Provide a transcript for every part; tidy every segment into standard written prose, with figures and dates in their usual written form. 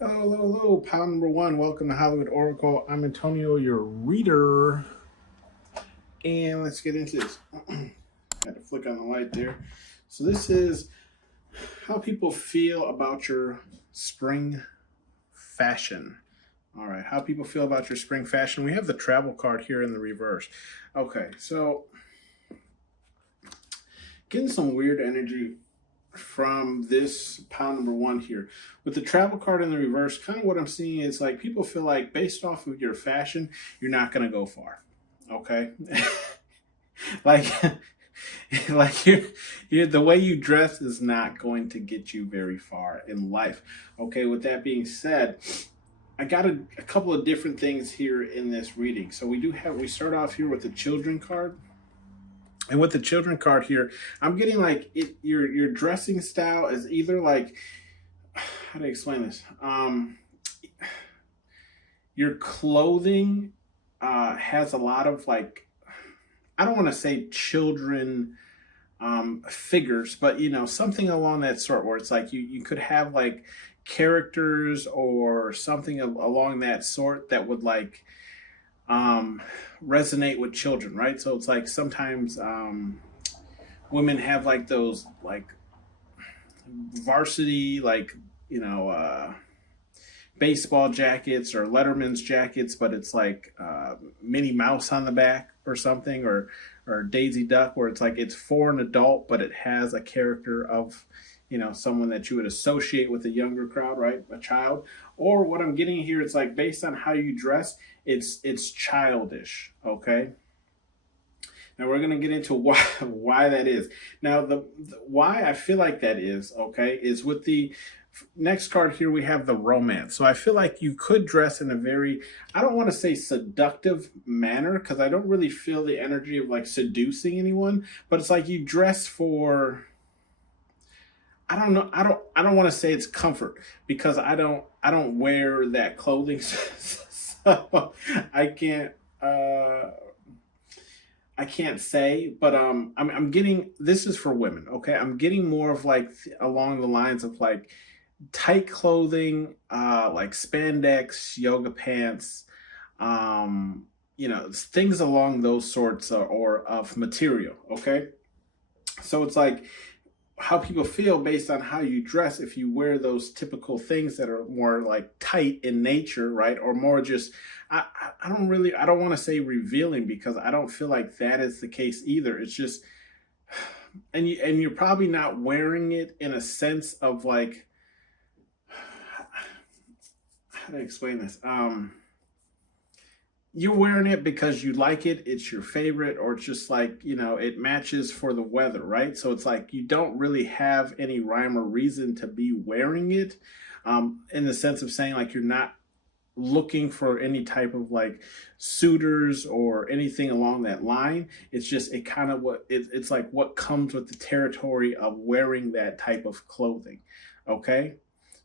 Hello, hello, hello, pal number one. Welcome to Hollywood Oracle. I'm Antonio, your reader. And let's get into this. Had to flick on the light there. So, this is how people feel about your spring fashion. All right, how people feel about your spring fashion. We have the travel card here in the reverse. Okay, so getting some weird energy from this pile number one here. With the travel card in the reverse, kind of what I'm seeing is like people feel like based off of your fashion, you're not going to go far. Okay? like like you're the way you dress is not going to get you very far in life. Okay, with that being said, I got a couple of different things here in this reading. So we start off here with the children card. And with the children card here, I'm getting like your dressing style is either like, how do I explain this? Your clothing has a lot of like, I don't want to say children figures, but something along that sort where it's like you could have like characters or something along that sort that would like resonate with children, right? So it's like sometimes women have like those like varsity like baseball jackets or Letterman's jackets, but it's like Minnie Mouse on the back or something, or Daisy Duck, where it's like it's for an adult, but it has a character of someone that you would associate with a younger crowd, right? A child. Or what I'm getting here, it's like based on how you dress, it's childish. Okay. Now we're gonna get into why that is. Now the why I feel like that is okay is with the next card here we have the romance. So I feel like you could dress in a very, I don't want to say seductive manner because I don't really feel the energy of like seducing anyone, but it's like you dress for, I don't know. I don't want to say it's comfort because I don't wear that clothing, so I can't I can't say. But I'm getting, this is for women. Okay, I'm getting more of like along the lines of like tight clothing, like spandex, yoga pants, things along those sorts or of material. Okay, so it's like how people feel based on how you dress if you wear those typical things that are more like tight in nature, right? Or more just I don't want to say revealing because I don't feel like that is the case either. It's just and you're probably not wearing it in a sense of like, how to explain this? You're wearing it because you like it, it's your favorite, or it's just like, it matches for the weather, right? So it's like you don't really have any rhyme or reason to be wearing it, in the sense of saying like you're not looking for any type of like suitors or anything along that line. It's just it kind of it's like what comes with the territory of wearing that type of clothing. Okay,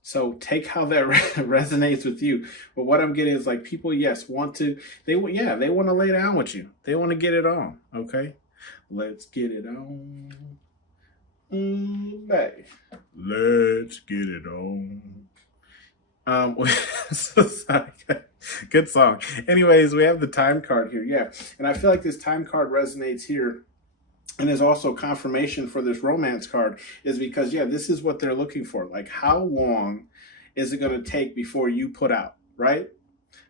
so take how that resonates with you. But what I'm getting is like people, yes, they want to lay down with you. They want to get it on. Okay, let's get it on. Babe. Let's get it on. So sorry. Good song. Anyways, we have the time card here. Yeah, and I feel like this time card resonates here, and there's also confirmation for this romance card is because this is what they're looking for. Like, how long is it going to take before you put out, right?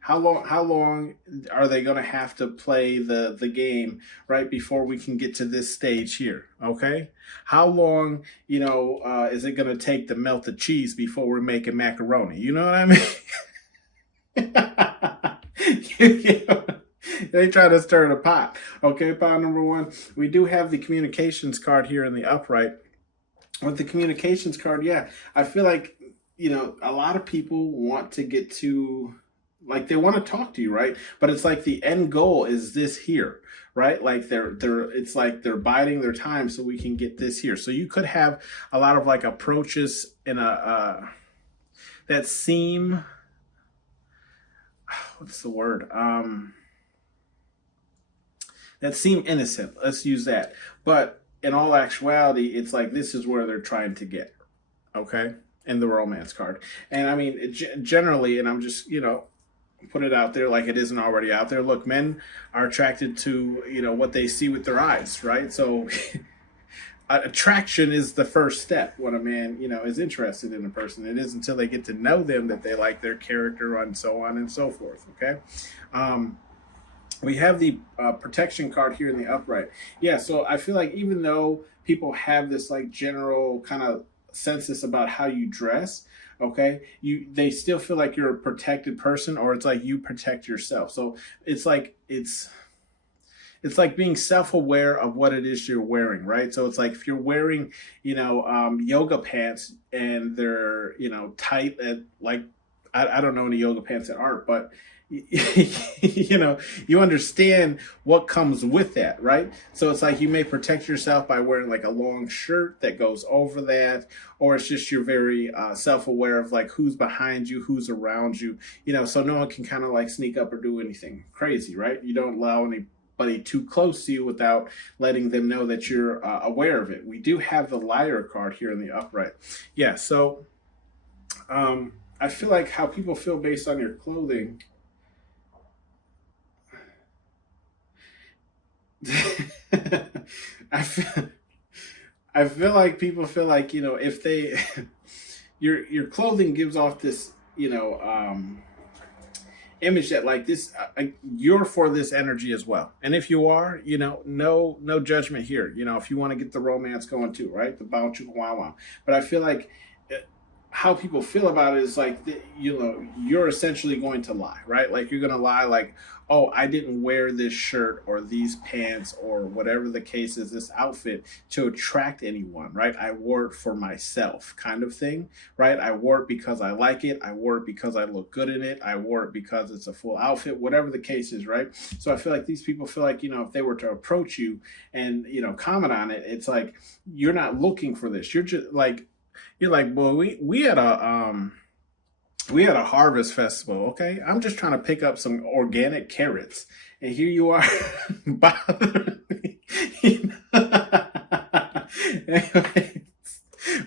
How long are they going to have to play the game, right, before we can get to this stage here? Okay, how long is it going to take to melt the cheese before we're making macaroni? You know what I mean? They try to stir the pot. Okay, pot number one. We do have the communications card here in the upright. With the communications card, I feel like, a lot of people want to get to, like, they want to talk to you, right? But it's like the end goal is this here, right? Like it's like they're biding their time so we can get this here. So you could have a lot of like approaches in that seem, what's the word? That seem innocent. Let's use that. But in all actuality, it's like this is where they're trying to get. Okay. in the romance card. And I mean, generally, and I'm just, put it out there like it isn't already out there. Look, men are attracted to, what they see with their eyes, right? So attraction is the first step when a man, is interested in a person. It is until they get to know them that they like their character and so on and so forth, okay? We have the protection card here in the upright. Yeah, so I feel like even though people have this like general kind of census about how you dress, okay, they still feel like you're a protected person, or it's like you protect yourself. So it's like being self-aware of what it is you're wearing, right? So it's like if you're wearing, yoga pants and they're, tight at like, I don't know any yoga pants that aren't, but you understand what comes with that, right? So it's like you may protect yourself by wearing like a long shirt that goes over that, or it's just you're very self-aware of like who's behind you, who's around you, so no one can kind of like sneak up or do anything crazy, right? You don't allow anybody too close to you without letting them know that you're aware of it. We do have the liar card here in the upright. Yeah, so I feel like how people feel based on your clothing. I feel like people feel like, if they your clothing gives off this, image that like this, you're for this energy as well. And if you are, no judgment here. If you want to get the romance going too, right? The bounce you wow. But I feel like how people feel about it is like, you're essentially going to lie, right? Like you're going to lie like, oh, I didn't wear this shirt or these pants or whatever the case is, this outfit to attract anyone, right? I wore it for myself kind of thing, right? I wore it because I like it. I wore it because I look good in it. I wore it because it's a full outfit, whatever the case is, right? So I feel like these people feel like, if they were to approach you and, comment on it, it's like, you're not looking for this. You're just like, well, we had a harvest festival, okay? I'm just trying to pick up some organic carrots, and here you are bothering me. Anyways,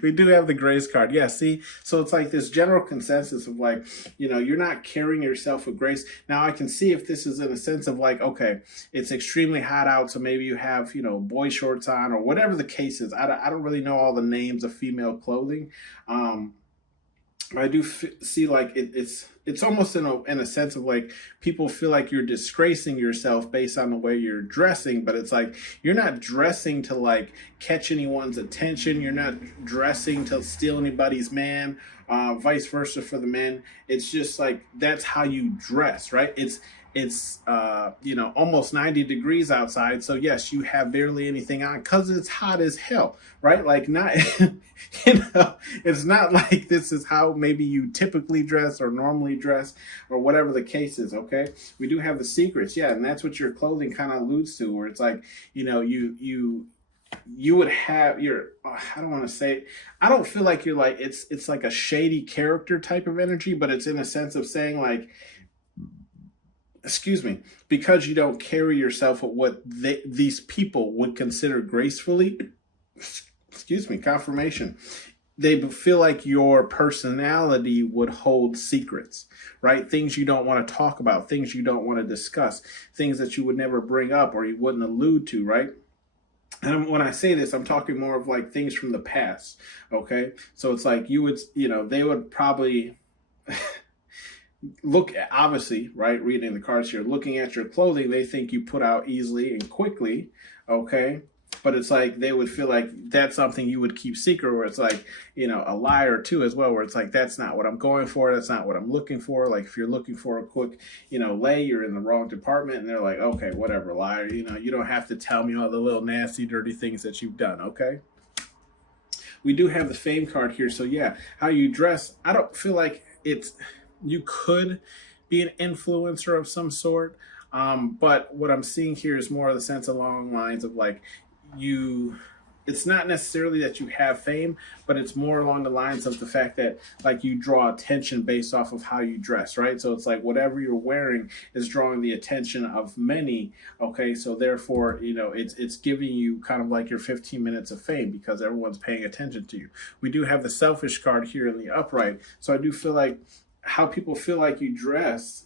we do have the grace card. Yeah, see? So it's like this general consensus of like, you're not carrying yourself with grace. Now I can see if this is in a sense of like, okay, it's extremely hot out, so maybe you have, boy shorts on or whatever the case is. I don't really know all the names of female clothing. I do see like it's almost in a sense of like people feel like you're disgracing yourself based on the way you're dressing, but it's like you're not dressing to like catch anyone's attention. You're not dressing to steal anybody's man, vice versa for the men. It's just like that's how you dress, right? It's almost 90 degrees outside, so yes, you have barely anything on because it's hot as hell, right? Like not it's not like this is how maybe you typically dress or normally dress or whatever the case is, okay? We do have the secrets, yeah, and that's what your clothing kind of alludes to, where it's like, you would have your, I don't want to say, I don't feel like you're like, it's like a shady character type of energy, but it's in a sense of saying like, because you don't carry yourself with what these people would consider gracefully, confirmation. They feel like your personality would hold secrets, right? Things you don't want to talk about, things you don't want to discuss, things that you would never bring up or you wouldn't allude to, right? And when I say this, I'm talking more of like things from the past, okay? So it's like you would, they would probably look at, obviously, right, reading the cards here, looking at your clothing, they think you put out easily and quickly, okay? But it's like they would feel like that's something you would keep secret, where it's like, a liar too as well, where it's like, that's not what I'm going for, that's not what I'm looking for. Like if you're looking for a quick, lay, you're in the wrong department, and they're like, okay, whatever, liar, you don't have to tell me all the little nasty, dirty things that you've done, okay? We do have the fame card here, so yeah, how you dress, I don't feel like you could be an influencer of some sort, but what I'm seeing here is more of the sense along lines of like, you it's not necessarily that you have fame, but it's more along the lines of the fact that like you draw attention based off of how you dress, right? So it's like whatever you're wearing is drawing the attention of many. Okay, so therefore, it's giving you kind of like your 15 minutes of fame because everyone's paying attention to you. We do have the selfish card here in the upright, so I do feel like how people feel like you dress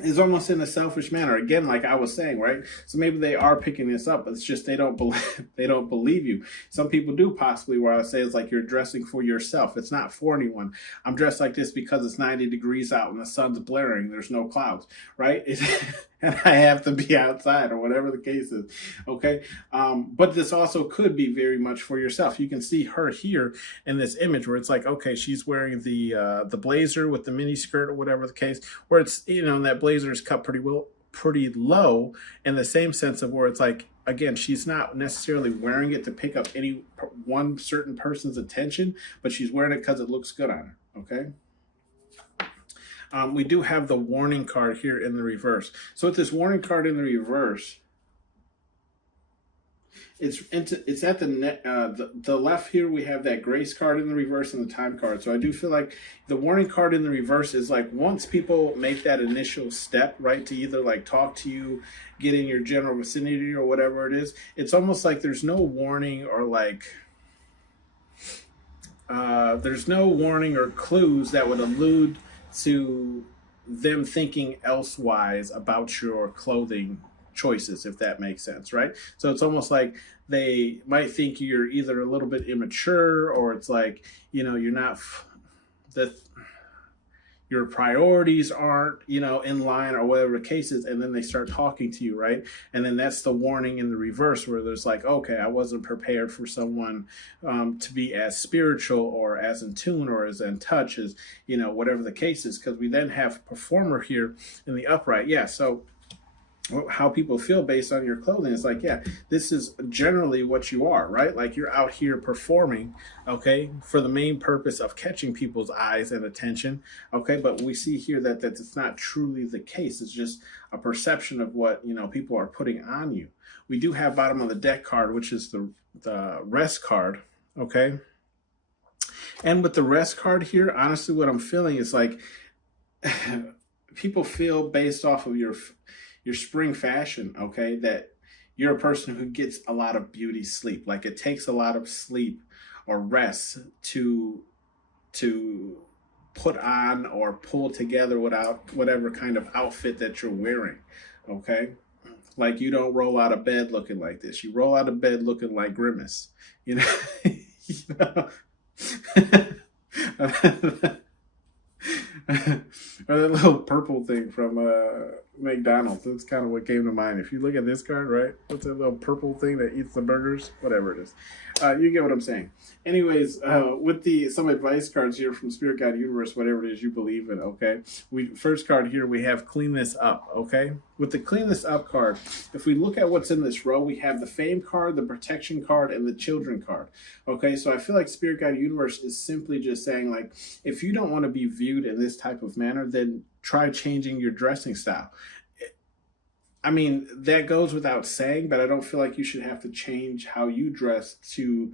is almost in a selfish manner. Again, like I was saying, right? So maybe they are picking this up, but it's just they don't believe you. Some people do possibly, where I say it's like you're dressing for yourself. It's not for anyone. I'm dressed like this because it's 90 degrees out and the sun's blaring. There's no clouds, right? And I have to be outside or whatever the case is. Okay. But this also could be very much for yourself. You can see her here in this image where it's like, okay, she's wearing the blazer with the mini skirt or whatever the case, where it's, that blazer is cut pretty low in the same sense of where it's like, again, she's not necessarily wearing it to pick up any one certain person's attention, but she's wearing it because it looks good on her. Okay. We do have the warning card here in the reverse. So with this warning card in the reverse, it's at the left here. We have that grace card in the reverse and the time card. So I do feel like the warning card in the reverse is like once people make that initial step, right, to either like talk to you, get in your general vicinity or whatever it is, it's almost like there's no warning or like there's no warning or clues that would allude to them thinking elsewise about your clothing choices, if that makes sense, right? So it's almost like they might think you're either a little bit immature, or it's like, you're not that your priorities aren't, in line or whatever the case is. And then they start talking to you, right? And then that's the warning in the reverse where there's like, okay, I wasn't prepared for someone to be as spiritual or as in tune or as in touch as, whatever the case is. Because we then have performer here in the upright. Yeah, so how people feel based on your clothing is like, yeah, this is generally what you are, right? Like you're out here performing, okay, for the main purpose of catching people's eyes and attention, okay? But we see here that it's not truly the case. It's just a perception of what, people are putting on you. We do have bottom of the deck card, which is the rest card, okay? And with the rest card here, honestly, what I'm feeling is like people feel based off of your spring fashion, okay, that you're a person who gets a lot of beauty sleep. Like it takes a lot of sleep or rest to put on or pull together without whatever kind of outfit that you're wearing, okay? Like you don't roll out of bed looking like this. You roll out of bed looking like Grimace, or that little purple thing from McDonald's. That's kind of what came to mind. If you look at this card, right? What's that little purple thing that eats the burgers? Whatever it is. You get what I'm saying. Anyways, with some advice cards here from Spirit Guide Universe, whatever it is you believe in, okay? First card here, we have Clean This Up, okay? With the Clean This Up card, if we look at what's in this row, we have the Fame card, the Protection card, and the Children card, okay? So I feel like Spirit Guide Universe is simply just saying, like, if you don't want to be viewed in this type of manner, then try changing your dressing style. I mean, that goes without saying, but I don't feel like you should have to change how you dress to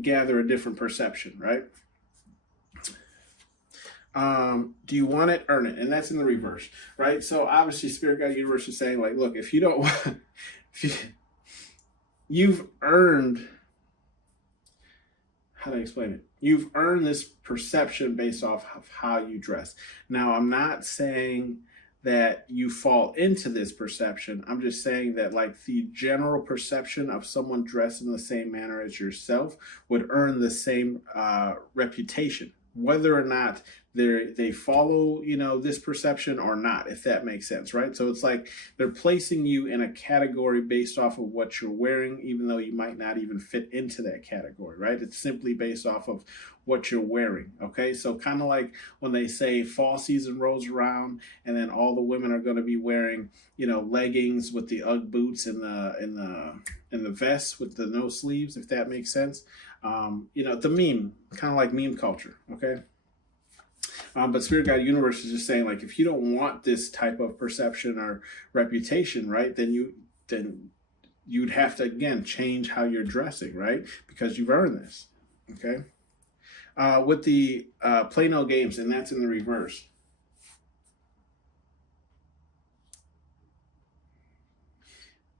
gather a different perception, right? Do you want it? Earn it. And that's in the reverse, right? So obviously Spirit Guide Universe is saying like, look, if you don't want, you've earned, how do I explain it? You've earned this perception based off of how you dress. Now, I'm not saying that you fall into this perception. I'm just saying that like the general perception of someone dressed in the same manner as yourself would earn the same reputation, whether or not they follow, this perception or not, if that makes sense, right? So it's like they're placing you in a category based off of what you're wearing, even though you might not even fit into that category, right? It's simply based off of what you're wearing, okay? So kind of like when they say fall season rolls around and then all the women are going to be wearing, leggings with the Ugg boots and the vest with the no sleeves, if that makes sense. The meme, kind of like meme culture, okay? But Spirit Guide Universe is just saying, like, if you don't want this type of perception or reputation, right, then you'd have to, again, change how you're dressing, right? Because you've earned this, okay? With the play no games, and that's in the reverse.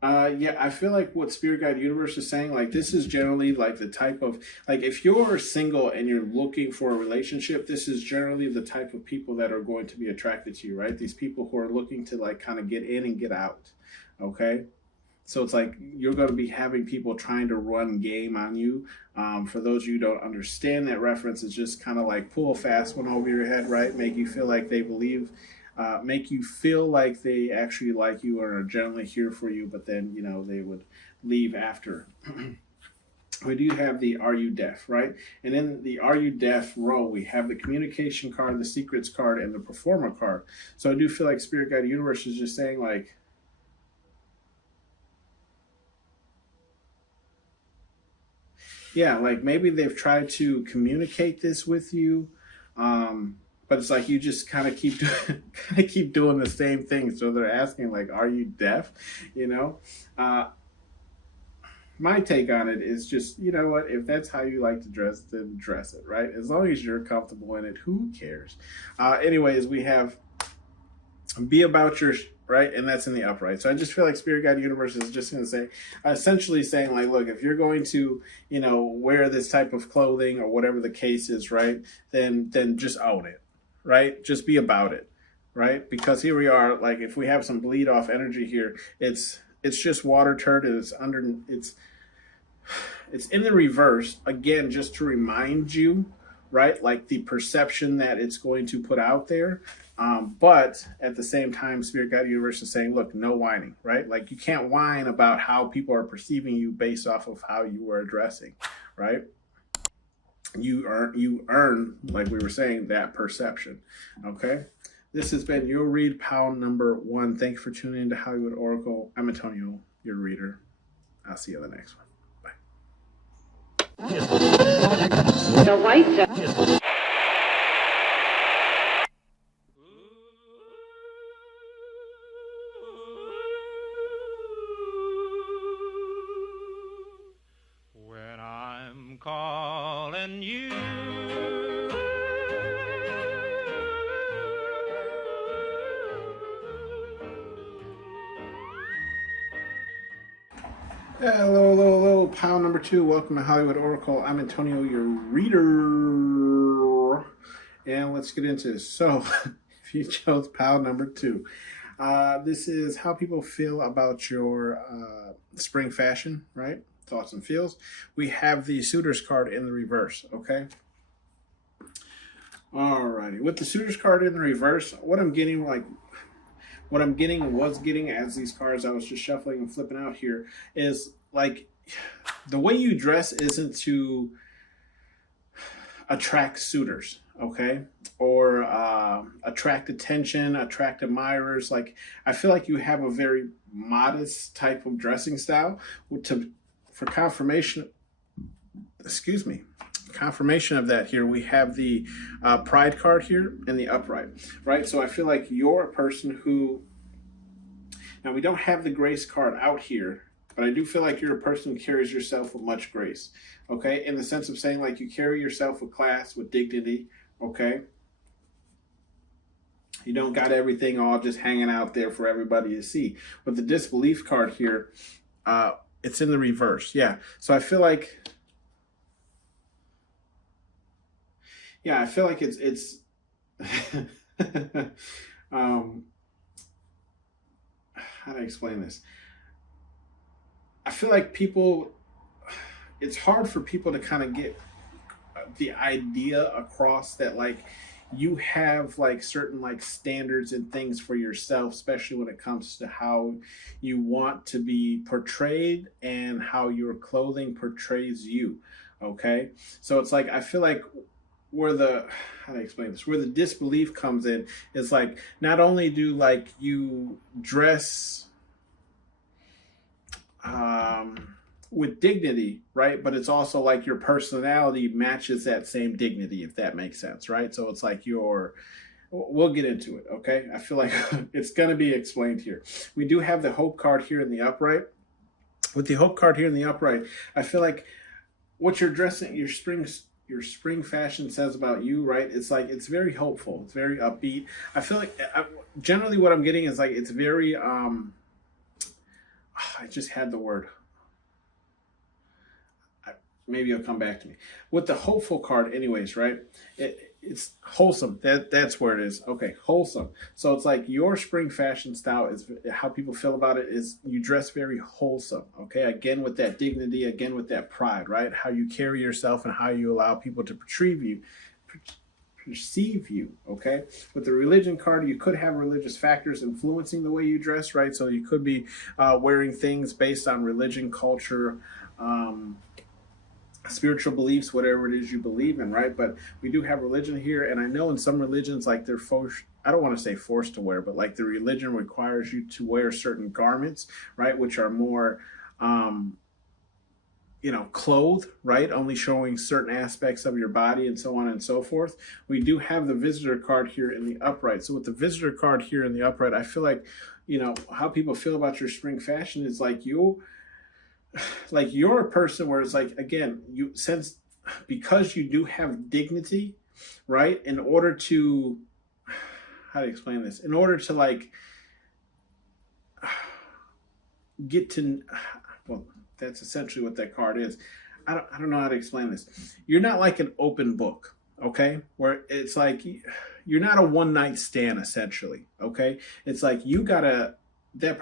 Yeah, I feel like what Spirit Guide Universe is saying, like, this is generally like the type of, like, if you're single and you're looking for a relationship, this is generally the type of people that are going to be attracted to you, right? These people who are looking to, like, kind of get in and get out, okay? So it's like you're going to be having people trying to run game on you. For those of you who don't understand that reference, it's just kind of like pull a fast one over your head, right? Make you feel like they believe, make you feel like they actually like you or are generally here for you, but then, you know, they would leave after. We do have the Are You Deaf, right? And in the Are You Deaf row, we have the communication card, the secrets card, and the performer card. So I do feel like Spirit Guide Universe is just saying, like, yeah, like maybe they've tried to communicate this with you, but it's like you just kind of keep doing the same thing. So they're asking, like, "Are you deaf?" You know. My take on it is just, you know what? If that's how you like to dress, then dress it, right? As long as you're comfortable in it, who cares? Anyways, we have be about your right, and that's in the upright. So I just feel like Spirit Guide Universe is just going to say, essentially saying, like, look, if you're going to, you know, wear this type of clothing or whatever the case is, right, then just own it, right? Just be about it, right? Because here we are, like, if we have some bleed off energy here, it's just water turd, and it's in the reverse, again, just to remind you, right, like the perception that it's going to put out there. But at the same time, Spirit Guide Universe is saying, look, no whining, right? Like, you can't whine about how people are perceiving you based off of how you are dressing, right? You earn, like we were saying, that perception, okay? This has been your read, pal number 1. Thanks for tuning in to Hollywood Oracle. I'm Antonio, your reader. I'll see you on the next one. Bye. The white when I'm calling you. Hello, pile number 2. Welcome to Hollywood Oracle. I'm Antonio, your reader. And let's get into this. So, if you chose pile number 2, this is how people feel about your spring fashion, right? Thoughts and feels. We have the suitors card in the reverse, okay? Alrighty. With the suitors card in the reverse, what I'm getting and was getting as these cards I was just shuffling and flipping out here is, like, the way you dress isn't to attract suitors, okay? Or attract attention, attract admirers. Like, I feel like you have a very modest type of dressing style. For confirmation, confirmation of that, here we have the pride card here in the upright, right? So I feel like you're a person who, now we don't have the grace card out here, but I do feel like you're a person who carries yourself with much grace, okay? In the sense of saying, like, you carry yourself with class, with dignity, okay? You don't got everything all just hanging out there for everybody to see. With the disbelief card here, it's in the reverse, yeah. So I feel like, yeah, I feel like it's how do I explain this? I feel like it's hard for people to kind of get the idea across that, like, you have, like, certain, like, standards and things for yourself, especially when it comes to how you want to be portrayed and how your clothing portrays you, okay? So it's like, I feel like where the disbelief comes in is, like, not only do, like, you dress with dignity, right? But it's also like your personality matches that same dignity, if that makes sense, right? So it's like we'll get into it, okay? I feel like it's going to be explained here. We do have the hope card here in the upright. With the hope card here in the upright, I feel like what you're dressing, your spring fashion says about you, right? It's like, it's very hopeful. It's very upbeat. I feel like generally what I'm getting is like, it's very, I just had the word. Maybe it'll come back to me. With the hopeful card anyways, right? It's wholesome. That's where it is. Okay, wholesome. So it's like your spring fashion style is how people feel about it is you dress very wholesome. Okay, again with that dignity, again with that pride, right? How you carry yourself and how you allow people to perceive you. Okay, with the religion card, you could have religious factors influencing the way you dress, right? So you could be wearing things based on religion, culture, spiritual beliefs, whatever it is you believe in, right? But we do have religion here, and I know in some religions, like they're forced, I don't want to say forced to wear, but like the religion requires you to wear certain garments, right, which are more clothed, right, only showing certain aspects of your body and so on and so forth. We do have the visitor card here in the upright. So with the visitor card here in the upright, I feel like, how people feel about your spring fashion is like you're a person where it's like, again, because you do have dignity, right? In order to, how to explain this? In order to like get to, well, that's essentially what that card is. I don't know how to explain this. You're not like an open book, okay? Where it's like, you're not a one night stand essentially, okay? It's like you and that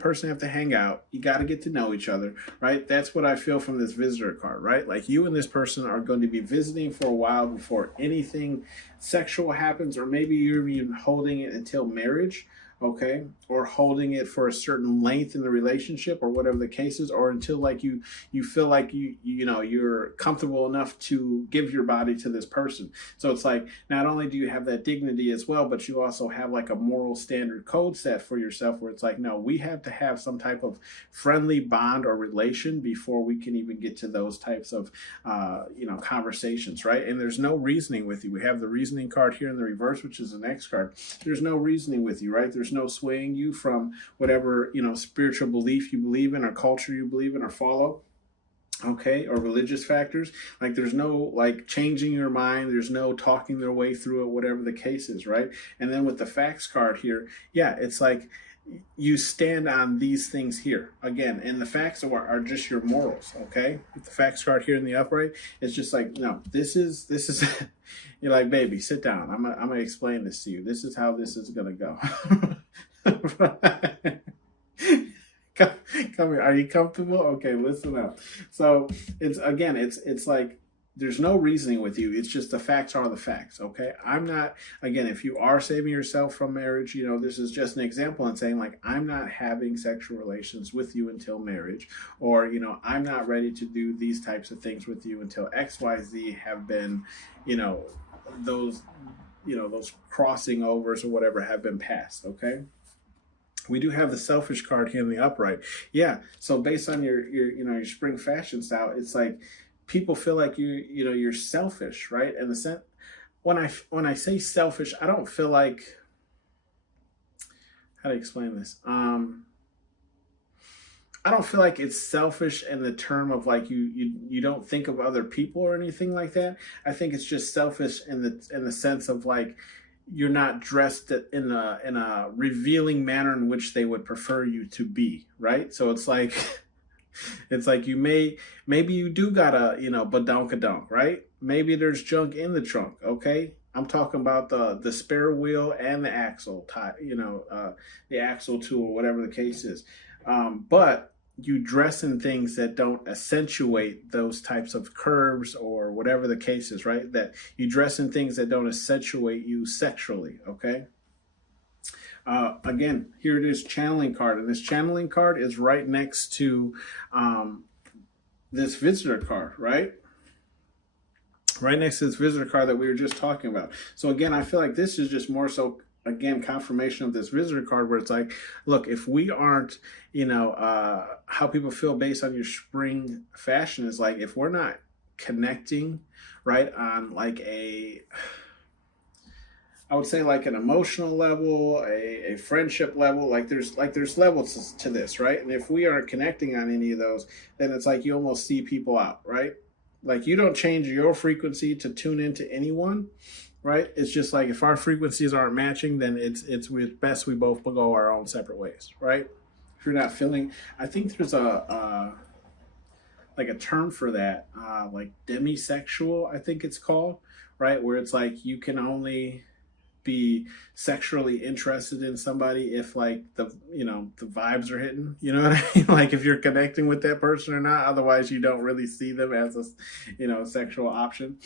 person have to hang out. You got to get to know each other, right? That's what I feel from this visitor card, right? Like you and this person are going to be visiting for a while before anything sexual happens, or maybe you're even holding it until marriage, okay? Or holding it for a certain length in the relationship, or whatever the case is, or until like you feel like you're comfortable enough to give your body to this person. So it's like, not only do you have that dignity as well, but you also have like a moral standard code set for yourself where it's like, no, we have to have some type of friendly bond or relation before we can even get to those types of conversations, right? And there's no reasoning with you. We have the reasoning card here in the reverse, which is the next card. There's no reasoning with you, right? There's no swaying you from whatever spiritual belief you believe in, or culture you believe in or follow, okay, or religious factors. Like there's no like changing your mind, there's no talking their way through it, whatever the case is, right? And then with the facts card here, yeah, it's like you stand on these things here again, and the facts are just your morals, okay? With the facts card here in the upright, it's just like, no, this is you're like, baby, sit down, I'm gonna explain this to you. This is how this is gonna go. Come here. Are you comfortable? Okay, listen up. So it's like there's no reasoning with you. It's just the facts are the facts. Okay. I'm not, again, if you are saving yourself from marriage, this is just an example and saying like, I'm not having sexual relations with you until marriage, or, I'm not ready to do these types of things with you until XYZ have been, those crossing overs or whatever have been passed. Okay. We do have the selfish card here in the upright. Yeah. So based on your spring fashion style, it's like people feel like you're selfish, right? And the sense when I say selfish, I don't feel like, how to explain this? I don't feel like it's selfish in the term of like you don't think of other people or anything like that. I think it's just selfish in the sense of like, you're not dressed in a revealing manner in which they would prefer you to be, right? So it's like maybe you do got a badonkadonk, right? Maybe there's junk in the trunk, okay? I'm talking about the spare wheel and the axle the axle tool, or whatever the case is. But you dress in things that don't accentuate those types of curves or whatever the case is, right? That you dress in things that don't accentuate you sexually, okay? Again, here it is, channeling card. And this channeling card is right next to this visitor card, right? Right next to this visitor card that we were just talking about. So again, I feel like this is just more so, again, confirmation of this visitor card where it's like, look, if we aren't, how people feel based on your spring fashion is like, if we're not connecting, right, on like I would say like an emotional level, a friendship level. There's levels to this, right? And if we aren't connecting on any of those, then it's like you almost see people out, right? Like you don't change your frequency to tune into anyone, right? It's just like if our frequencies aren't matching, then it's best we both go our own separate ways, right? If you're not feeling, I think there's a like a term for that, like demisexual, I think it's called, right? Where it's like you can only be sexually interested in somebody if like the vibes are hitting, you know what I mean? Like if you're connecting with that person or not, otherwise you don't really see them as a sexual option.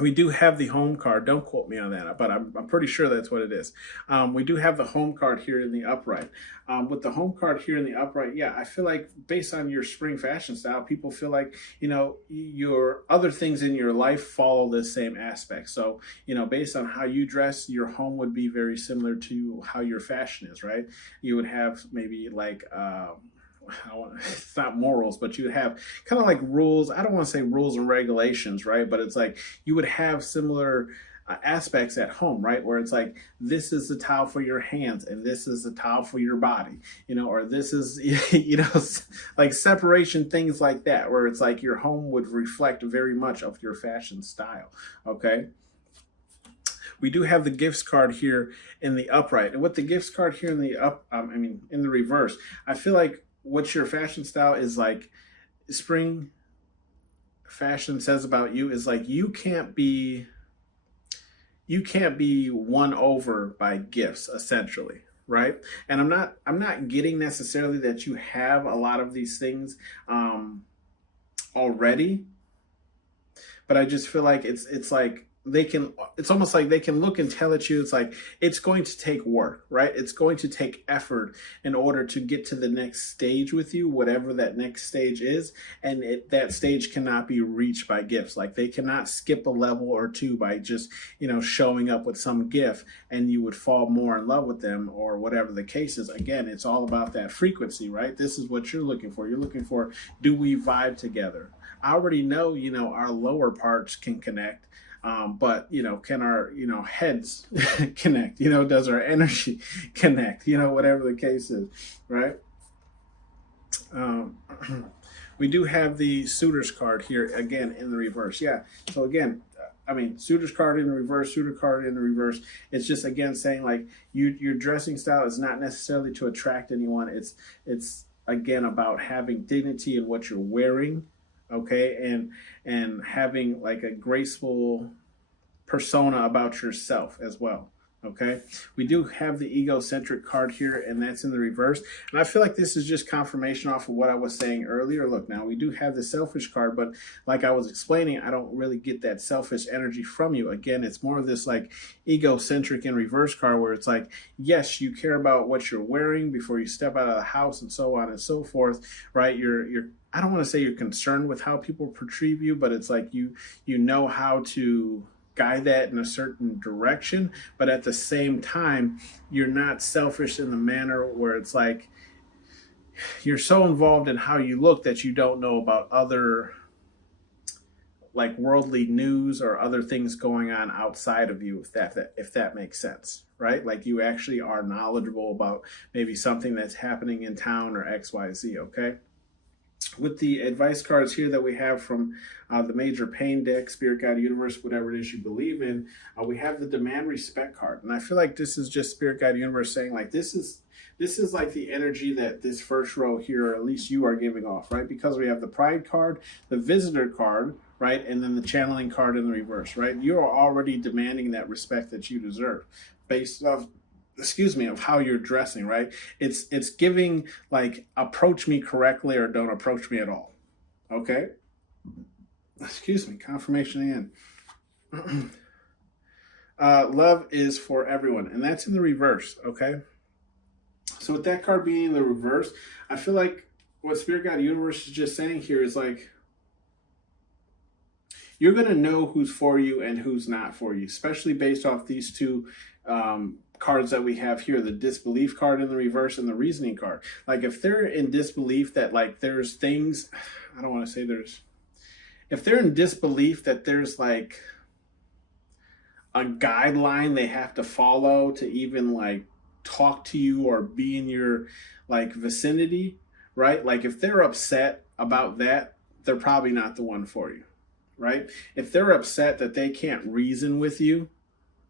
We do have the home card. Don't quote me on that, but I'm pretty sure that's what it is. We do have the home card here in the upright. With the home card here in the upright, yeah, I feel like based on your spring fashion style, people feel like, your other things in your life follow this same aspect. So, based on how you dress, your home would be very similar to how your fashion is, right? You would have maybe like, it's not morals, but you would have kind of like rules. I don't want to say rules and regulations, right? But it's like you would have similar aspects at home, right? Where it's like, this is the towel for your hands and this is the towel for your body, or this is, like separation, things like that, where it's like your home would reflect very much of your fashion style. Okay. We do have the gifts card here in the upright, and with the gifts card here in the in the reverse, I feel like what your fashion style is like, spring fashion says about you is like you can't be won over by gifts, essentially, right? And I'm not getting necessarily that you have a lot of these things already, but I just feel like it's like it's almost like they can look and tell at you. It's like, it's going to take work, right? It's going to take effort in order to get to the next stage with you, whatever that next stage is. And that stage cannot be reached by gifts. Like they cannot skip a level or two by just, showing up with some gift and you would fall more in love with them or whatever the case is. Again, it's all about that frequency, right? This is what you're looking for. You're looking for, do we vibe together? I already know, our lower parts can connect. But can our heads connect? Does our energy connect? Whatever the case is, right? We do have the suitors card here again in the reverse. Yeah. So again, suitors card in the reverse, suitor card in the reverse. It's just again saying like your dressing style is not necessarily to attract anyone. It's again about having dignity in what you're wearing. Okay, and having like a graceful persona about yourself as well. Okay, we do have the egocentric card here, and that's in the reverse. And I feel like this is just confirmation off of what I was saying earlier. Look, now we do have the selfish card, but like I was explaining, I don't really get that selfish energy from you. Again, it's more of this like egocentric in reverse card where it's like, yes, you care about what you're wearing before you step out of the house and so on and so forth, right? You're I don't want to say you're concerned with how people perceive you, but it's like you know how to guide that in a certain direction, but at the same time, you're not selfish in the manner where it's like you're so involved in how you look that you don't know about other like worldly news or other things going on outside of you, if that makes sense, right? Like you actually are knowledgeable about maybe something that's happening in town or XYZ, okay? With the advice cards here that we have from the major pain deck, Spirit Guide Universe, whatever it is you believe in, we have the demand respect card. And I feel like this is just Spirit Guide Universe saying like, this is like the energy that this first row here, or at least you are giving off, right? Because we have the pride card, the visitor card, right? And then the channeling card in the reverse, right? You're already demanding that respect that you deserve based off of how you're dressing, right? It's giving like, approach me correctly or don't approach me at all. Okay? Confirmation again. Love is for everyone, and that's in the reverse, okay? So with that card being in the reverse, I feel like what Spirit Guide Universe is just saying here is like, you're going to know who's for you and who's not for you, especially based off these two cards that we have here, the disbelief card in the reverse and the reasoning card. Like if they're in disbelief that like there's things, I don't want to say if they're in disbelief that there's like a guideline they have to follow to even like talk to you or be in your like vicinity, right? Like if they're upset about that, they're probably not the one for you, right? If they're upset that they can't reason with you,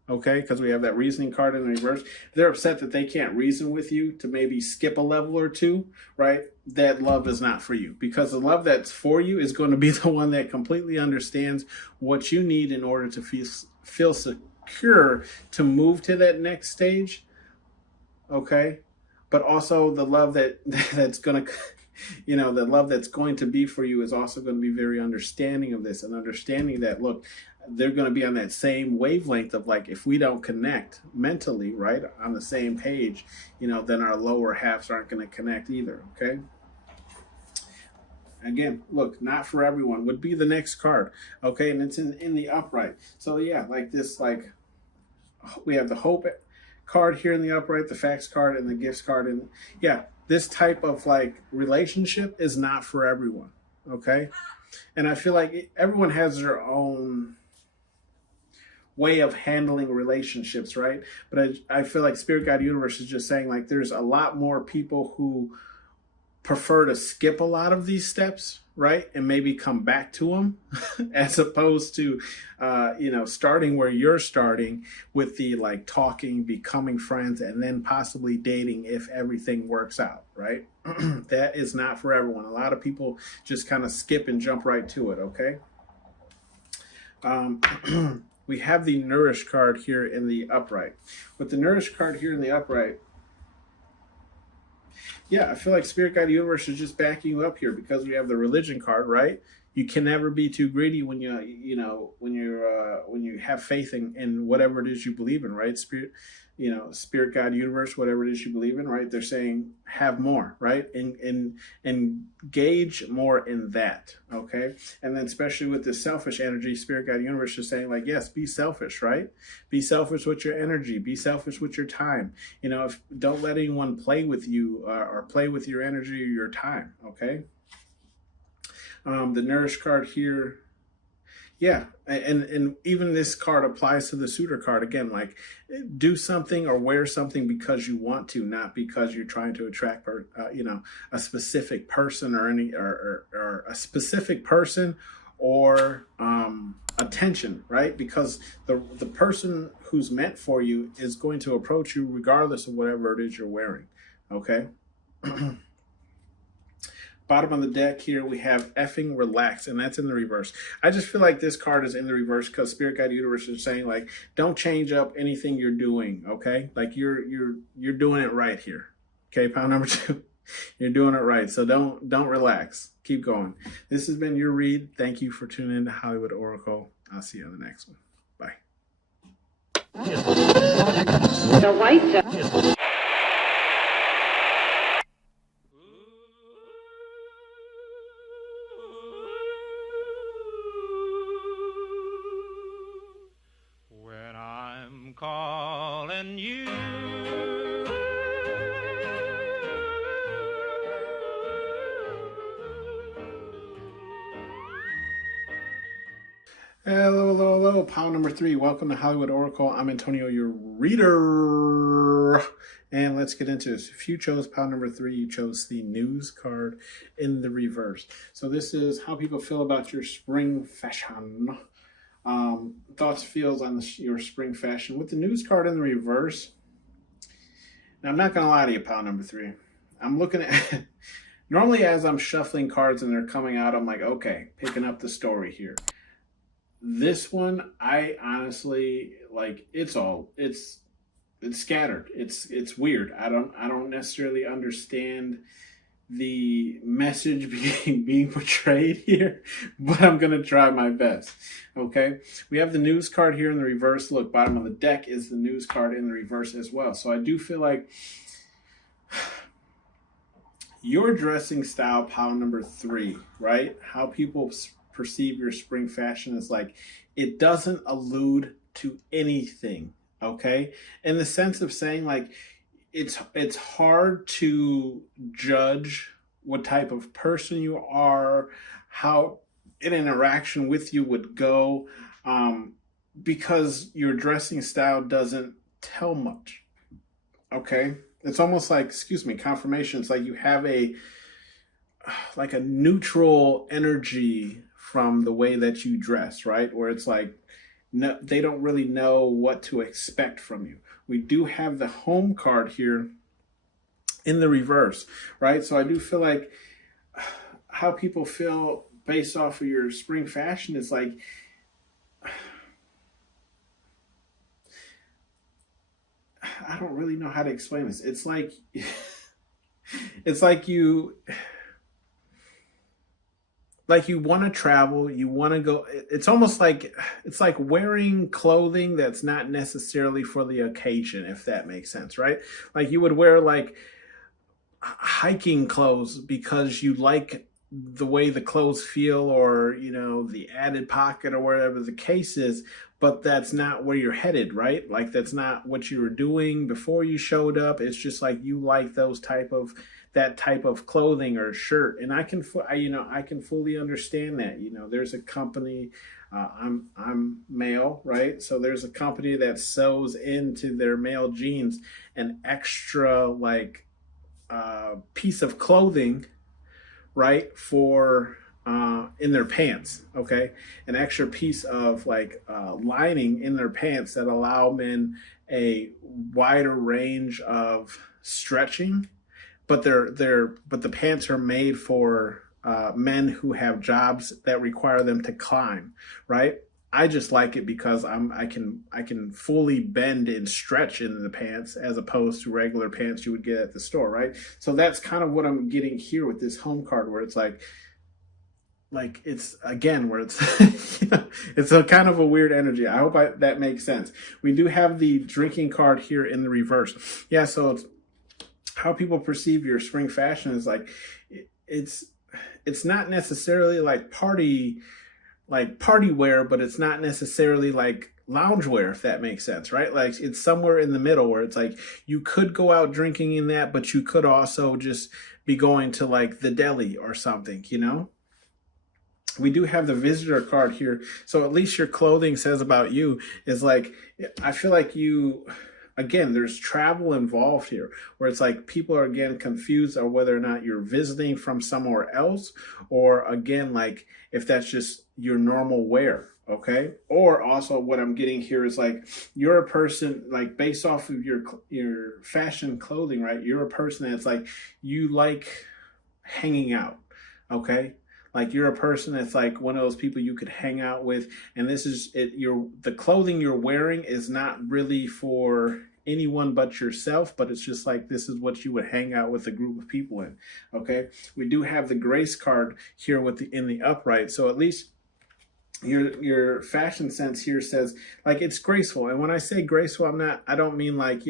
okay, because we have that reasoning card in the reverse. If they're upset that they can't reason with you to maybe skip a level or two, right? That love is not for you, because the love that's for you is going to be the one that completely understands what you need in order to feel secure to move to that next stage, okay? But also the love that's going to, you know, the love that's going to be for you is also going to be very understanding of this, and understanding that, look, they're going to be on that same wavelength of like, if we don't connect mentally, right, on the same page, you know, then our lower halves aren't going to connect either, okay? Again, look, not for everyone would be the next card, okay? And it's in the upright. So yeah, like this, like we have the hope card here in the upright, the facts card, and the gifts card. And yeah, this type of like relationship is not for everyone, okay? And I feel like everyone has their own way of handling relationships, right? But I feel like Spirit Guide Universe is just saying like there's a lot more people who prefer to skip a lot of these steps, right, and maybe come back to them as opposed to you know, starting where you're starting with the like talking, becoming friends, and then possibly dating if everything works out, right? That is not for everyone. A lot of people just kind of skip and jump right to it, okay? We have the Nourish card here in the upright. With the Nourish card here in the upright, yeah, I feel like Spirit Guide Universe is just backing you up here, because we have the Religion card, right? You can never be too greedy when when you have faith in whatever it is you believe in, right? Spirit Guide Universe, whatever it is you believe in, right? They're saying have more, right? And engage more in that, okay? And then especially with the selfish energy, Spirit Guide Universe is saying like, yes, be selfish, right? Be selfish with your energy, be selfish with your time. You know, don't let anyone play with you or play with your energy or your time, okay? The Nourish card here, yeah, and even this card applies to the Suitor card. Again, like do something or wear something because you want to, not because you're trying to attract a specific person or a specific person or attention, right? Because the person who's meant for you is going to approach you regardless of whatever it is you're wearing, okay? Bottom of the deck here, we have Effing Relax, and that's in the reverse. I just feel like this card is in the reverse because Spirit Guide Universe is saying like, don't change up anything you're doing, okay? Like you're doing it right here, okay? Pile number 2, you're doing it right. So don't relax. Keep going. This has been your read. Thank you for tuning in to Hollywood Oracle. I'll see you on the next one. Bye. The white. When I'm calling you, Hello. Pile number 3. Welcome to Hollywood Oracle. I'm Antonio, your reader. And let's get into this. If you chose pile number 3, you chose the news card in the reverse. So this is how people feel about your spring fashion. Thoughts, feels on your spring fashion. With the news card in the reverse, now I'm not going to lie to you, pile number 3. I'm looking at, normally as I'm shuffling cards and they're coming out, I'm like, okay, picking up the story here. This one, I honestly, like, it's scattered. It's weird. I don't necessarily understand the message being portrayed here, but I'm going to try my best. Okay. We have the news card here in the reverse. Look, bottom of the deck is the news card in the reverse as well. So I do feel like your dressing style, pile number 3, right? How people perceive your spring fashion is like, it doesn't allude to anything. Okay. In the sense of saying like, it's hard to judge what type of person you are, how an interaction with you would go. because your dressing style doesn't tell much. Okay, it's almost like, excuse me, confirmation. It's like you have a neutral energy from the way that you dress, right? Where it's like, no, they don't really know what to expect from you. We do have the home card here in the reverse, right? So I do feel like how people feel based off of your spring fashion is like, I don't really know how to explain this. It's like, it's like you want to travel, you want to go. It's almost like, it's like wearing clothing that's not necessarily for the occasion, if that makes sense, right? Like you would wear like hiking clothes because you like the way the clothes feel, or the added pocket or whatever the case is, but that's not where you're headed, right? Like that's not what you were doing before you showed up. It's just like you like that type of clothing or shirt, and I can fully understand that. There's a company, I'm male, right? So there's a company that sews into their male jeans an extra like piece of clothing, right, for in their pants, okay, an extra piece of like lining in their pants that allow men a wider range of stretching, but the pants are made for men who have jobs that require them to climb, right? I just like it because I can fully bend and stretch in the pants as opposed to regular pants you would get at the store, right? So that's kind of what I'm getting here with this home card, where it's like it's again where it's it's a kind of a weird energy. I hope that makes sense. We do have the drinking card here in the reverse. Yeah, so it's how people perceive your spring fashion is like it's not necessarily like party wear, but it's not necessarily like lounge wear, if that makes sense, right? Like it's somewhere in the middle where it's like you could go out drinking in that, but you could also just be going to like the deli or something, We do have the visitor card here. So at least your clothing says about you is like, I feel like again, there's travel involved here, where it's like people are again confused on whether or not you're visiting from somewhere else, or again, like if that's just your normal wear, okay? Or also what I'm getting here is like you're a person, like based off of your fashion clothing, right? You're a person that's like, you like hanging out, okay? Like you're a person that's like one of those people you could hang out with, and this is it. The clothing you're wearing is not really for anyone but yourself, but it's just like this is what you would hang out with a group of people in. Okay, we do have the grace card here in the upright, so at least your fashion sense here says like it's graceful. And when I say graceful, I don't mean like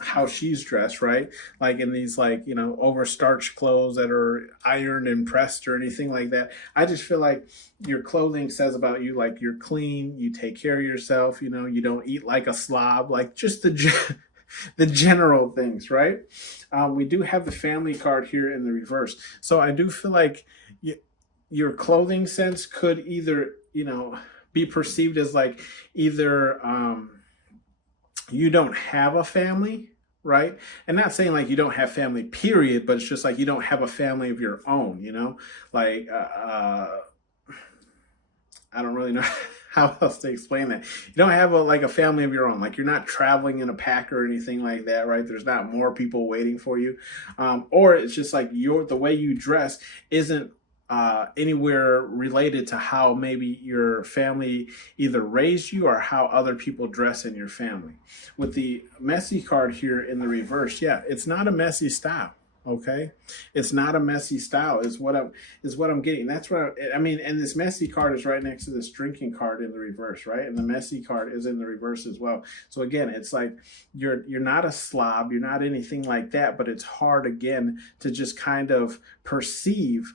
how she's dressed, right? Like in these like overstarched clothes that are ironed and pressed or anything like that. I just feel like your clothing says about you like you're clean, you take care of yourself, you don't eat like a slob, like just the general things, right? We do have the family card here in the reverse, so I do feel like your clothing sense could either be perceived as like either you don't have a family, right? And not saying like you don't have family period, but it's just like you don't have a family of your own, like I don't really know how else to explain that. You don't have a family of your own, like you're not traveling in a pack or anything like that, right? There's not more people waiting for you, or it's just like the way you dress isn't anywhere related to how maybe your family either raised you or how other people dress in your family. With the messy card here in the reverse, yeah, it's not a messy style. Okay, it's not a messy style is what I'm getting. That's what I mean. And this messy card is right next to this drinking card in the reverse, right? And the messy card is in the reverse as well. So again, it's like you're not a slob, you're not anything like that, but it's hard again to just kind of perceive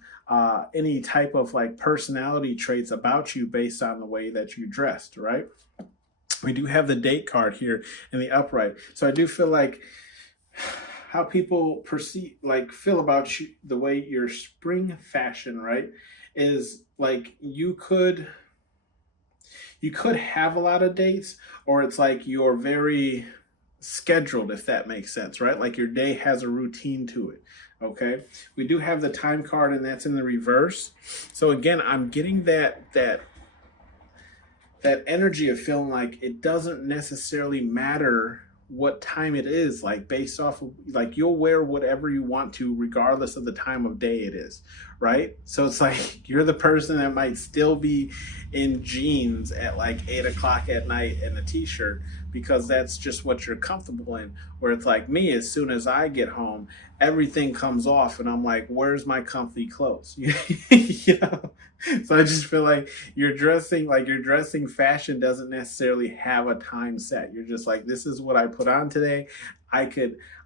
any type of like personality traits about you based on the way that you dressed, right? We do have the date card here in the upright. So I do feel like how people feel about you, the way your spring fashion, right, is like you could you could have a lot of dates, or it's like you're very scheduled, if that makes sense, right? Like your day has a routine to it. Okay, we do have the time card, and that's in the reverse. So again, I'm getting that energy of feeling like it doesn't necessarily matter what time it is, like based off of, like, you'll wear whatever you want to regardless of the time of day it is, right? So it's like you're the person that might still be in jeans at like 8 o'clock at night and a t-shirt because that's just what you're comfortable in. Where it's like me, as soon as I get home, everything comes off and I'm like, where's my comfy clothes? You know? So I just feel like your dressing fashion doesn't necessarily have a time set. You're just like, this is what I put on today. I'm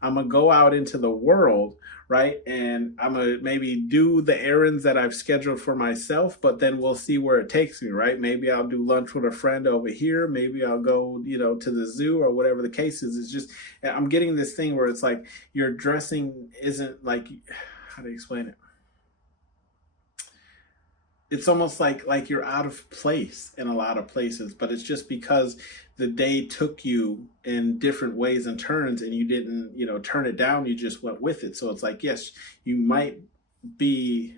gonna go out into the world, right? And I'm gonna maybe do the errands that I've scheduled for myself, but then we'll see where it takes me, right? Maybe I'll do lunch with a friend over here. Maybe I'll go, to the zoo or whatever the case is. It's just, I'm getting this thing where it's like your dressing isn't like, how do you explain it? It's almost like you're out of place in a lot of places, but it's just because the day took you in different ways and turns, and you didn't, turn it down. You just went with it. So it's like, yes, you might be,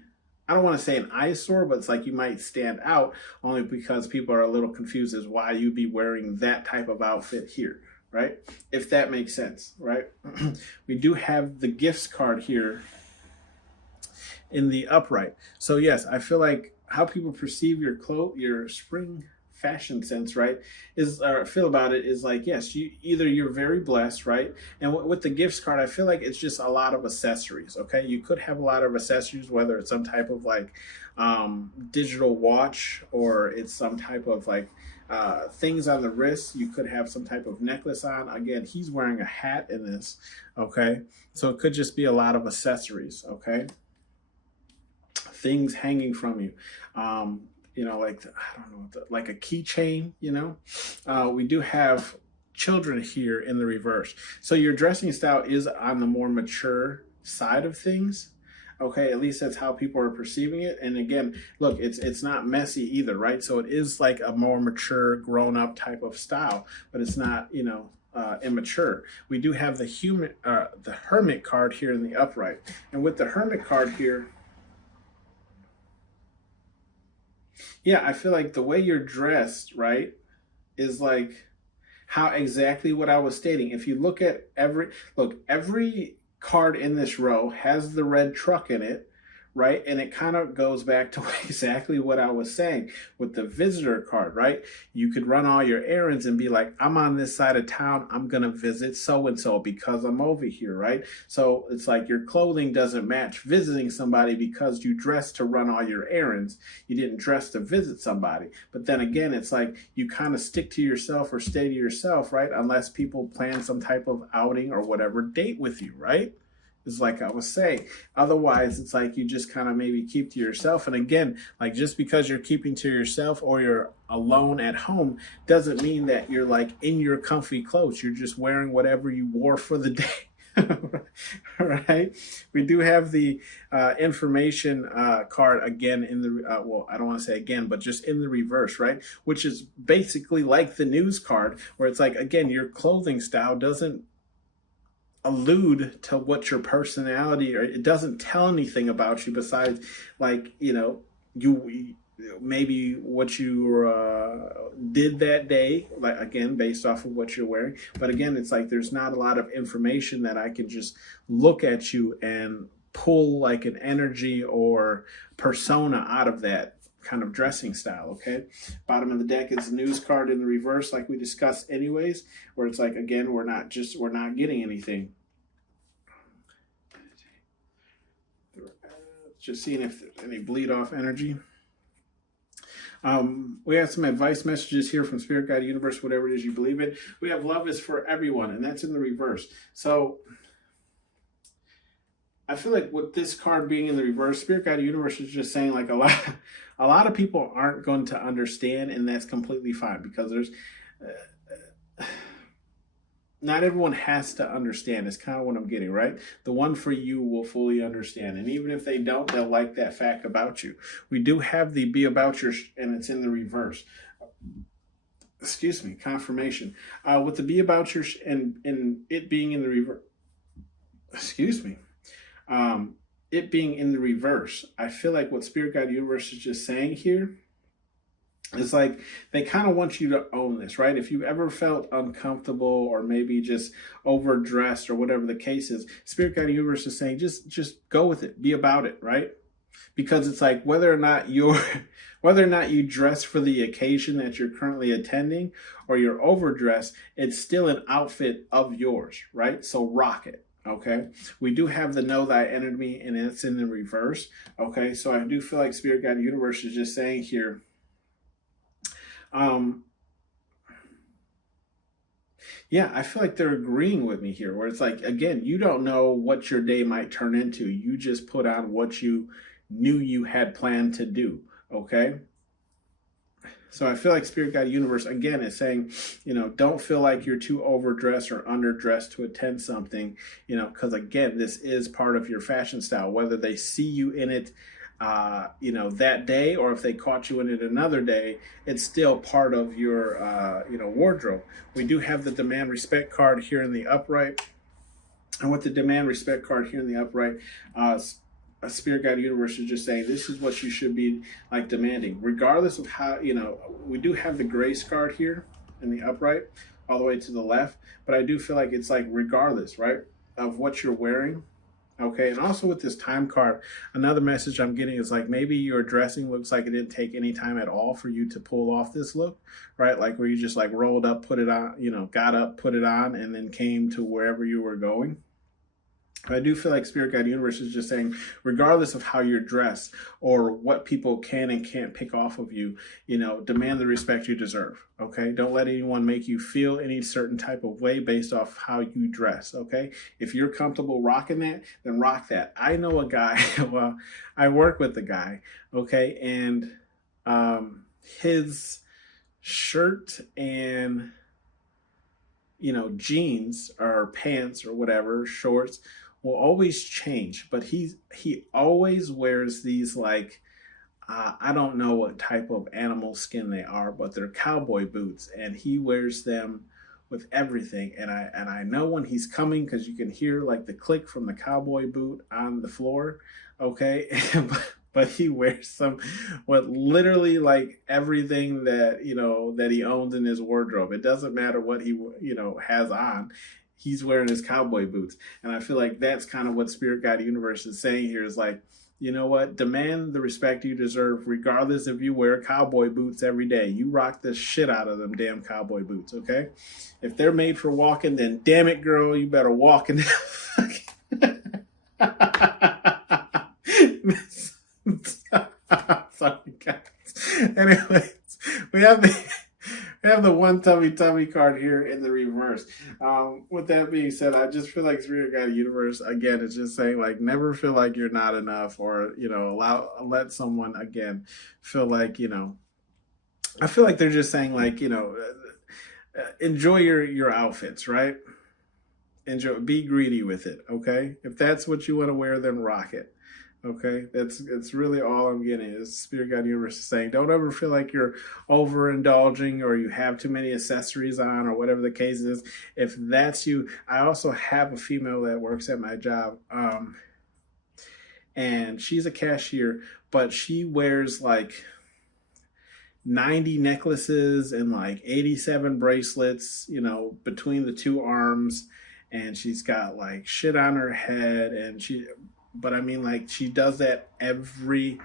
I don't want to say an eyesore, but it's like you might stand out only because people are a little confused as why you be wearing that type of outfit here, right? If that makes sense, right? We do have the gifts card here in the upright. So yes, I feel like how people perceive your spring fashion sense, right, feel about it is like, yes, you're very blessed, right? And with the gifts card, I feel like it's just a lot of accessories. Okay, you could have a lot of accessories, whether it's some type of like digital watch, or it's some type of like things on the wrist. You could have some type of necklace on. Again, he's wearing a hat in this. Okay, so it could just be a lot of accessories. Okay, things hanging from you, like I don't know, like a keychain. We do have children here in the reverse, so your dressing style is on the more mature side of things. Okay, at least that's how people are perceiving it. And again, look, it's not messy either, right? So it is like a more mature, grown-up type of style, but it's not, immature. We do have the hermit card here in the upright, and with the hermit card here, yeah, I feel like the way you're dressed, right, is like how exactly what I was stating. If you look at every card in this row has the red truck in it, right? And it kind of goes back to exactly what I was saying with the visitor card, right? You could run all your errands and be like, I'm on this side of town. I'm going to visit so-and-so because I'm over here, right? So it's like your clothing doesn't match visiting somebody because you dressed to run all your errands. You didn't dress to visit somebody. But then again, it's like you kind of stick to yourself or stay to yourself, right? Unless people plan some type of outing or whatever date with you, right? Is like I was saying. Otherwise, it's like you just kind of maybe keep to yourself. And again, like just because you're keeping to yourself or you're alone at home doesn't mean that you're like in your comfy clothes. You're just wearing whatever you wore for the day. Right? We do have the information card again in the, I don't want to say again, but just in the reverse, right? Which is basically like the news card, where it's like, again, your clothing style doesn't allude to what your personality, or it doesn't tell anything about you besides like you maybe what you did that day, like again based off of what you're wearing. But again, it's like there's not a lot of information that I can just look at you and pull like an energy or persona out of that kind of dressing style. Okay, bottom of the deck is the news card in the reverse, like we discussed anyways, where it's like, again, we're not getting anything. Just seeing if there's any bleed off energy. We have some advice messages here from Spirit Guide, Universe, whatever it is you believe in. We have love is for everyone, and that's in the reverse. So I feel like with this card being in the reverse, Spirit Guide Universe is just saying like a lot of people aren't going to understand, and that's completely fine, because there's not everyone has to understand. Is kind of what I'm getting, right? The one for you will fully understand, and even if they don't, they'll like that fact about you. We do have the be about your, and it's in the reverse. excuse me, confirmation. With the be about your and it being in the reverse, excuse me, it being in the reverse, I feel like what Spirit Guide Universe is just saying here is like they kind of want you to own this, right? If you ever felt uncomfortable or maybe just overdressed or whatever the case is, Spirit Guide Universe is saying just go with it, be about it, right? Because it's like whether or not you dress for the occasion that you're currently attending or you're overdressed, it's still an outfit of yours, right? So rock it. Okay, we do have the know thy enemy, and it's in the reverse. Okay, so I do feel like Spirit Guide Universe is just saying here, yeah, I feel like they're agreeing with me here, where it's like, again, you don't know what your day might turn into. You just put on what you knew you had planned to do. Okay. So I feel like Spirit Guide Universe, again, is saying, don't feel like you're too overdressed or underdressed to attend something, because again, this is part of your fashion style, whether they see you in it, that day, or if they caught you in it another day, it's still part of your, wardrobe. We do have the demand respect card here in the upright. And with the demand respect card here in the upright, a Spirit Guide Universe is just saying this is what you should be like demanding, regardless of how, we do have the grace card here in the upright all the way to the left, but I do feel like it's like regardless, right, of what you're wearing. Okay, and also with this time card, another message I'm getting is like maybe your dressing looks like it didn't take any time at all for you to pull off this look, right? Like where you just like rolled up, put it on, got up, put it on, and then came to wherever you were going. I do feel like Spirit Guide Universe is just saying, regardless of how you're dressed or what people can and can't pick off of you, demand the respect you deserve. Okay. Don't let anyone make you feel any certain type of way based off how you dress. Okay. If you're comfortable rocking that, then rock that. I know a guy, well, I work with the guy. Okay. And, his shirt and, jeans or pants or whatever, shorts, will always change, but he always wears these like I don't know what type of animal skin they are, but they're cowboy boots, and he wears them with everything. And I know when he's coming because you can hear like the click from the cowboy boot on the floor. Okay, but he wears some with literally like everything that that he owns in his wardrobe. It doesn't matter what he has on. He's wearing his cowboy boots. And I feel like that's kind of what Spirit Guide Universe is saying here is like, you know what? Demand the respect you deserve, regardless if you wear cowboy boots every day. You rock the shit out of them damn cowboy boots, okay? If they're made for walking, then damn it, girl, you better walk in Sorry, guys. Anyways, we have the one tummy card here in the reverse. With that being said, I just feel like Spirit Guide Universe, again, is just saying like never feel like you're not enough, or let someone again feel like I feel like they're just saying like enjoy your outfits, right? Enjoy, be greedy with it, okay? If that's what you want to wear, then rock it. Okay, it's really all I'm getting is Spirit Guide Universe is saying don't ever feel like you're overindulging or you have too many accessories on or whatever the case is. If that's you, I also have a female that works at my job, and she's a cashier, but she wears like 90 necklaces and like 87 bracelets, between the two arms, and she's got like shit on her head, and but I mean, like, she does that every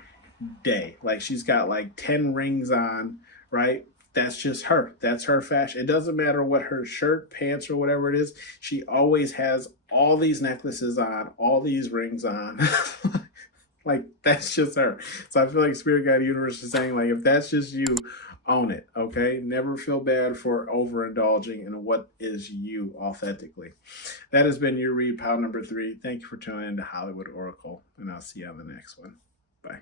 day. Like, she's got like 10 rings on, right? That's just her. That's her fashion. It doesn't matter what her shirt, pants, or whatever it is. She always has all these necklaces on, all these rings on. Like, that's just her. So I feel like Spirit Guide Universe is saying, like, if that's just you, own it, okay? Never feel bad for overindulging in what is you authentically. That has been your read, pal number 3. Thank you for tuning in to Hollywood Oracle, and I'll see you on the next one. Bye.